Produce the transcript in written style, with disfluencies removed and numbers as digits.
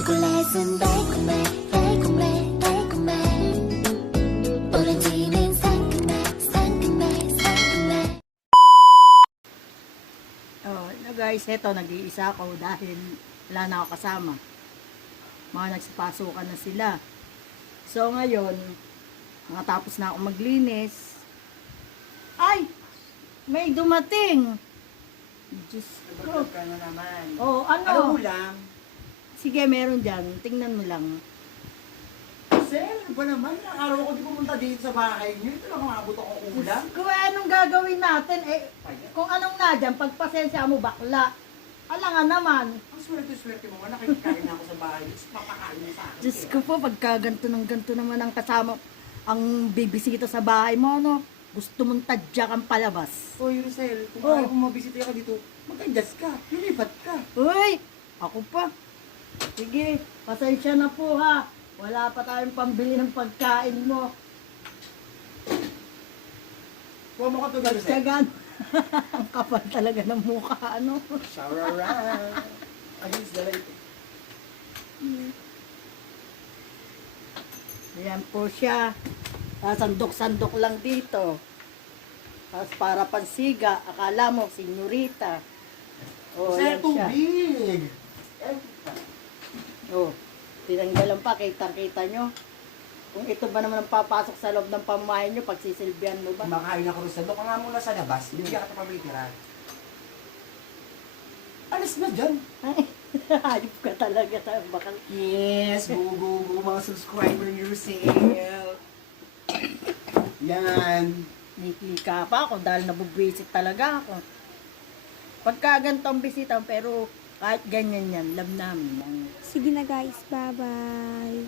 초콜릿은 달콤해 달콤해 달콤해 오렌지는 상큼해 상큼해 상큼해. Guys, eto nag-iisa ako dahil wala na ako kasama. Mga nagsipasukan na sila. So ngayon, nakatapos na ako maglinis. Ay! May dumating! Diyos ko. Ka na naman. Oh, Ano ano? ulam? Sige, meron dyan. Tingnan mo lang. Sir, ano ba naman? Ilang araw ko di pumunta dito sa bahay niyo. Ito lang maabot akong ulam. Kung anong gagawin natin, kung anong na dyan, pagpasensya mo bakla. Alangan naman. Ang swerte-swerte mo nga, nakikikain na ako sa bahay. Tapos papakain mo sa akin. Diyos ko po, pagka ganto naman ang kasama, ang bibisita sa bahay mo, ano? Gusto mong tadyak ang palabas. Oy, Rosel, kung Oh. ayaw kong mabisita ka dito, mag-adjust ka. Lilipat ka. Uy! Ako pa. Sige, pasensya na po ha. Wala pa tayong pambili ng pagkain mo. Kuha mo ka to, Rosel. Tsagan. Ang kapal talaga ng mukha, ano? Sharara. Ayos na lang. Ayan po siya. Sandok-sandok lang dito. Tapos para pansiga, akala mo, senyorita. Oh, Sir, ayan siya. tubig. Oh, tinanggalan pa, kitang-kita nyo. Kung ito ba naman ang papasok sa loob ng pamahay nyo, pagsisilbihan mo ba? Kumakain ako, Rosel. Doon ka nga muna sa labas. Bibigyan ka ito pabitira. Alis na dyan. Ay, hayop ka talaga sa bakal. Yes, go, mga subscriber ni Rosel. Yan. Nikika pa ako dahil nabubwisit talaga ako. Pagka ganito ang bisita, pero kahit ganyan yan, love namin yan. Sige na guys, bye-bye.